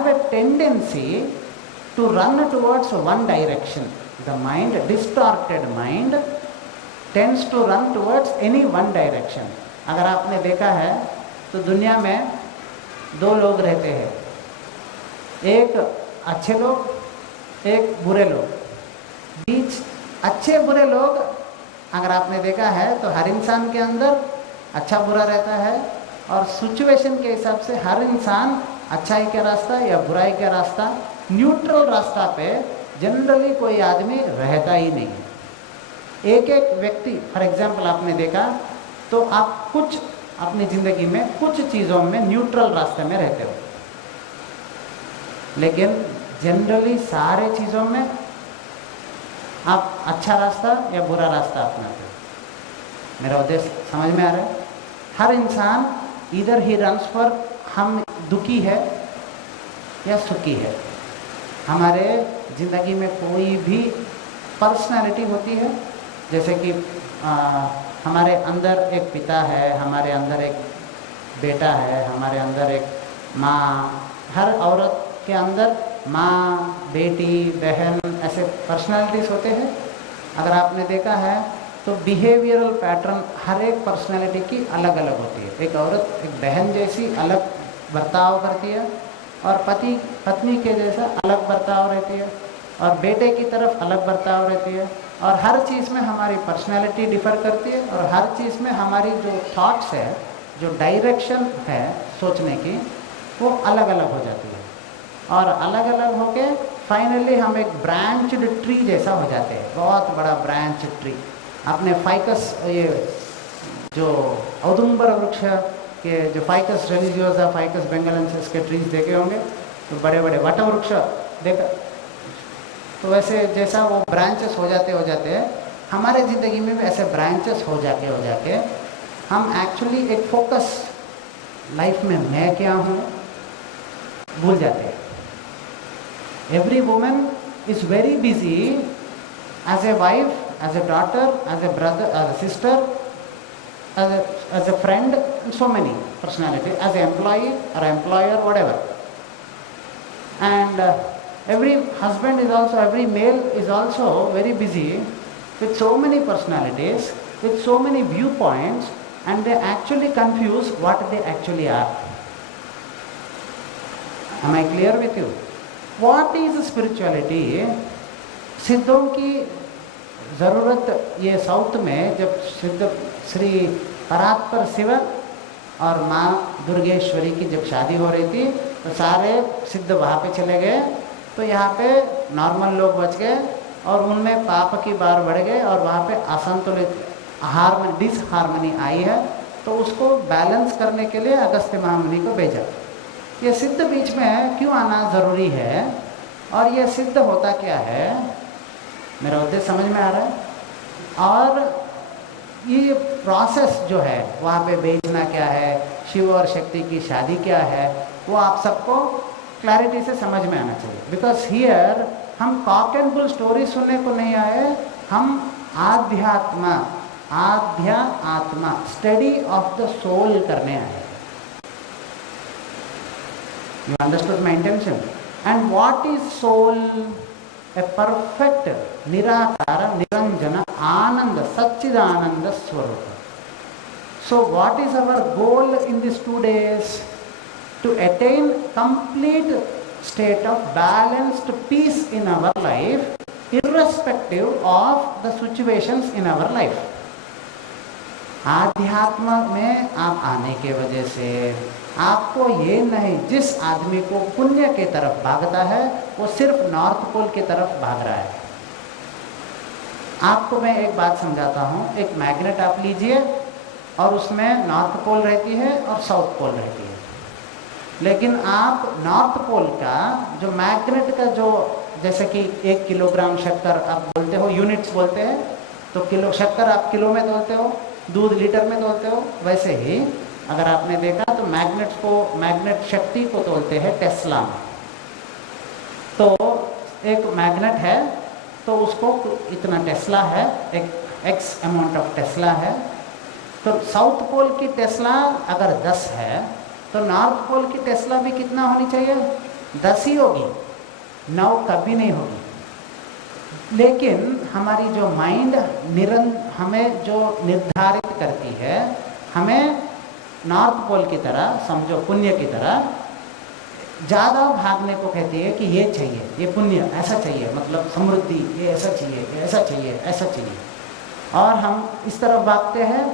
have a tendency to run towards one direction. The mind, distorted mind, tends to run towards any one direction. अगर आपने देखा है तो दुनिया में दो लोग रहते हैं, एक अच्छे लोग, एक बुरे लोग। बीच अच्छे बुरे लोग अगर आपने देखा है तो हर इंसान के अंदर अच्छा बुरा रहता है, और सिचुएशन के हिसाब से हर इंसान अच्छाई का रास्ता या बुराई का रास्ता, न्यूट्रल रास्ता पे जनरली कोई आदमी रहता ही नहीं। एक एक व्यक्ति, फॉर एग्जांपल आपने देखा तो आप कुछ अपनी ज़िंदगी में कुछ चीज़ों में न्यूट्रल रास्ते में रहते हो, लेकिन जनरली सारे चीज़ों में आप अच्छा रास्ता या बुरा रास्ता अपनाते हो। मेरा उद्देश्य समझ में आ रहा है? हर इंसान इधर ही रन्स फॉर हम दुखी है या सुखी है। हमारे ज़िंदगी में कोई भी पर्सनालिटी होती है, जैसे कि हमारे अंदर एक पिता है, हमारे अंदर एक बेटा है, हमारे अंदर एक माँ, हर औरत के अंदर माँ, बेटी, बहन, ऐसे पर्सनालिटीज़ होते हैं। अगर आपने देखा है तो बिहेवियरल पैटर्न हर एक पर्सनालिटी की अलग अलग होती है। एक औरत एक बहन जैसी अलग बर्ताव करती है, और पति पत्नी के जैसा अलग बर्ताव रहती है, और बेटे की तरफ अलग बर्ताव रहती है, और हर चीज़ में हमारी पर्सनालिटी डिफ़र करती है, और हर चीज़ में हमारी जो थॉट्स है, जो डायरेक्शन है सोचने की, वो अलग अलग हो जाती है। और अलग अलग होके फाइनली हम एक ब्रांच्ड ट्री जैसा हो जाते हैं, बहुत बड़ा ब्रांच ट्री। आपने फाइकस, ये जो औदुंबर वृक्ष के जो फाइकस रेलिजियोसा, फाइकस बेंगलेंसिस के ट्रीज देखे होंगे, तो बड़े बड़े वट वृक्ष देखा, तो वैसे जैसा वो ब्रांचेस हो जाते हैं, हमारे ज़िंदगी में भी ऐसे ब्रांचेस हो जाके हम एक्चुअली एक फोकस लाइफ में मैं क्या हूँ भूल जाते हैं। Every woman is very busy as a wife, as a daughter, as a brother, as a sister, as a friend, and so many personalities, as an employee or employer, whatever. And every husband is also, every male is also very busy with so many personalities, with so many viewpoints, and they actually confuse what they actually are. Am I clear with you? What is spirituality? सिद्धों की ज़रूरत, ये south में जब सिद्ध श्री परात्पर शिव और माँ दुर्गेश्वरी की जब शादी हो रही थी, तो सारे सिद्ध वहाँ पे चले गए, तो यहाँ पे नॉर्मल लोग बच गए, और उनमें पाप की बार बढ़ गए, और वहाँ पे असंतुलित डिसहार्मनी आई है। तो उसको बैलेंस करने के लिए अगस्त्य महामुनि को भेजा। ये सिद्ध बीच में क्यों आना ज़रूरी है, और ये सिद्ध होता क्या है, मेरा उद्देश्य समझ में आ रहा है? और ये प्रोसेस जो है वहाँ पे बेचना क्या है, शिव और शक्ति की शादी क्या है, वो आप सबको क्लैरिटी से समझ में आना चाहिए। बिकॉज हियर हम कॉक एंड बुल स्टोरी सुनने को नहीं आए, हम आत्मा स्टडी ऑफ द सोल करने आए। You understood my intention? And what is soul? A perfect nirakara, niranjana, ananda, satchidananda swarupa. So what is our goal in these 2 days? To attain complete state of balanced peace in our life, irrespective of the situations in our life. आध्यात्म में आप आने के वजह से आपको ये नहीं, जिस आदमी को पुण्य के तरफ भागता है वो सिर्फ नॉर्थ पोल की तरफ भाग रहा है। आपको मैं एक बात समझाता हूँ। एक मैग्नेट आप लीजिए, और उसमें नॉर्थ पोल रहती है और साउथ पोल रहती है, लेकिन आप नॉर्थ पोल का जो मैग्नेट का जो, जैसे कि 1 किलोग्राम शक्कर आप बोलते हो, यूनिट्स बोलते हैं, तो किलो शक्कर आप किलो में तोलते हो, दूध लीटर में तोलते हो, वैसे ही अगर आपने देखा तो मैग्नेट शक्ति को तोलते हैं टेस्ला में। तो एक मैग्नेट है तो उसको इतना टेस्ला है, एक एक्स अमाउंट ऑफ टेस्ला है। तो साउथ पोल की टेस्ला अगर 10 है तो नॉर्थ पोल की टेस्ला भी कितना होनी चाहिए? 10 ही होगी, 9 कभी नहीं होगी। लेकिन हमारी जो माइंड हमें जो निर्धारित करती है, हमें नॉर्थ पोल की तरह समझो, पुण्य की तरह ज़्यादा भागने को कहती है कि ये चाहिए, ये पुण्य ऐसा चाहिए, मतलब समृद्धि, ये ऐसा चाहिए, ये ऐसा चाहिए, ऐसा चाहिए, और हम इस तरफ भागते हैं।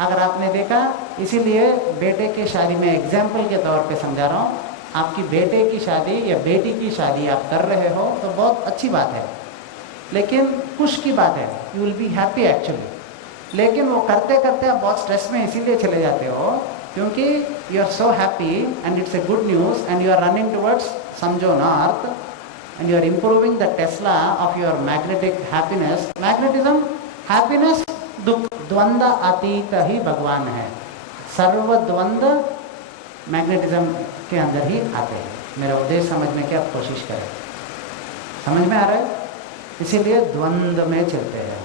अगर आपने देखा, इसीलिए बेटे की शादी में एग्जाम्पल के तौर पे समझा रहा हूँ, आपकी बेटे की शादी या बेटी की शादी आप कर रहे हो तो बहुत अच्छी बात है, लेकिन खुश की बात है, you will be happy actually. लेकिन वो करते करते आप बहुत स्ट्रेस में इसीलिए चले जाते हो क्योंकि you are so happy and it's a good news and you are running towards समझो north and you are improving the tesla of your magnetic happiness. Magnetism, happiness द्वंद्व अतीत ही भगवान है, सर्व द्वंद्व मैग्नेटिज्म के अंदर ही आते हैं। मेरा उद्देश्य समझने की आप कोशिश करें, समझ में आ रहा है? इसीलिए द्वंद्व में चलते हैं।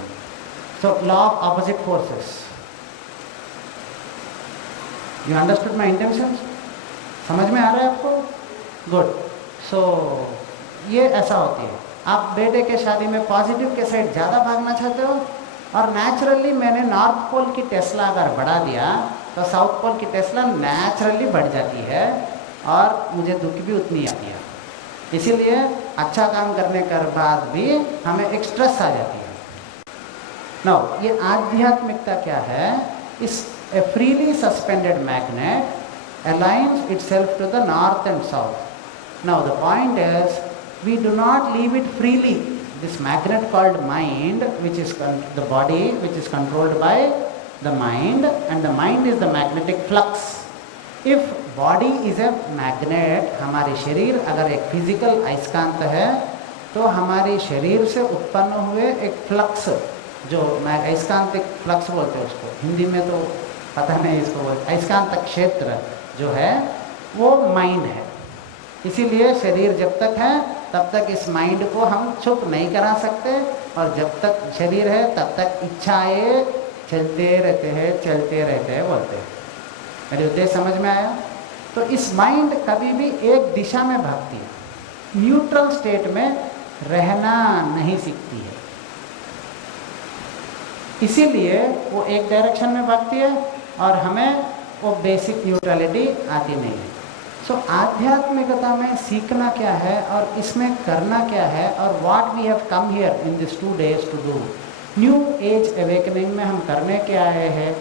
So law of opposite forces, you understood my intentions? समझ में आ रहा है आपको? गुड। सो ये ऐसा होती है, आप बेटे के शादी में पॉजिटिव के साइड ज़्यादा भागना चाहते हो, और नेचुरली मैंने नॉर्थ पोल की टेस्ला अगर बढ़ा दिया तो साउथ पोल की टेस्ला नेचुरली बढ़ जाती है और मुझे दुख भी उतनी आती है। इसीलिए अच्छा काम करने के बाद भी हमें एक स्ट्रेस आ जाती है। नाउ ये आध्यात्मिकता क्या है? Is a freely suspended magnet aligns itself to the north and south. Now the point is we do not leave it freely. This magnet called mind, which is the body, which is controlled by the mind, and the mind is the magnetic flux. If body is a magnet, हमारे शरीर अगर एक physical अयस्कांत है तो हमारे शरीर से उत्पन्न हुए एक फ्लक्स, जो अयस्कांतिक फ्लक्स बोलते हैं उसको, हिंदी में तो पता नहीं इसको बोलते, अयस्कांत क्षेत्र जो है वो माइंड है। इसीलिए शरीर जब तक है तब तक इस माइंड को हम चुप नहीं करा सकते, और जब तक शरीर है तब तक इच्छाएं चलते रहते हैं बोलते हैं। मेरे उद्देश्य समझ में आया? तो इस माइंड कभी भी एक दिशा में भागती है, न्यूट्रल स्टेट में रहना नहीं सीखती है। इसीलिए वो एक डायरेक्शन में भागती है और हमें वो बेसिक न्यूट्रलिटी आती नहीं है। सो आध्यात्मिकता में सीखना क्या है और इसमें करना क्या है, और what we have come here in this 2 days to do. New age awakening में हम करने के आए हैं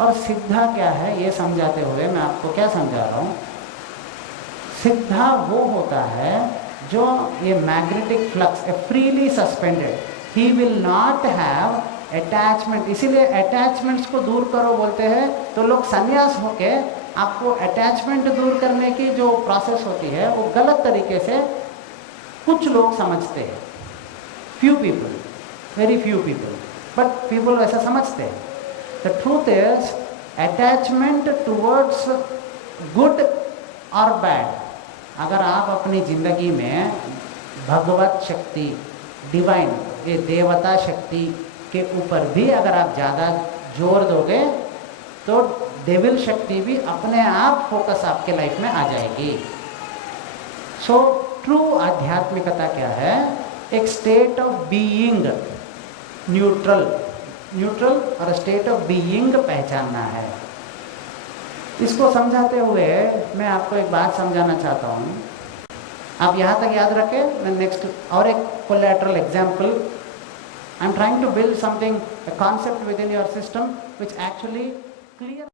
और सिद्धा क्या है ये समझाते हुए मैं आपको क्या समझा रहा हूँ। सिद्धा वो होता है जो ये magnetic flux A freely suspended, he will not have attachment. इसीलिए अटैचमेंट्स को दूर करो बोलते हैं, तो लोग संन्यास होके आपको अटैचमेंट दूर करने की जो प्रोसेस होती है वो गलत तरीके से कुछ लोग समझते हैं। Few people, very few people, but people वैसा समझते हैं। The truth is attachment towards good और बैड, अगर आप अपनी ज़िंदगी में भगवत शक्ति, डिवाइन, ये देवता शक्ति के ऊपर भी अगर आप ज़्यादा जोर दोगे तो डेविल शक्ति भी अपने आप फोकस आपके लाइफ में आ जाएगी। सो ट्रू आध्यात्मिकता क्या है? एक स्टेट ऑफ बीइंग, न्यूट्रल और स्टेट ऑफ बीइंग पहचानना है। इसको समझाते हुए मैं आपको एक बात समझाना चाहता हूँ, आप यहाँ तक याद रखें। मैं नेक्स्ट और एक collateral example, I am trying to build something, a concept within your system which actually clear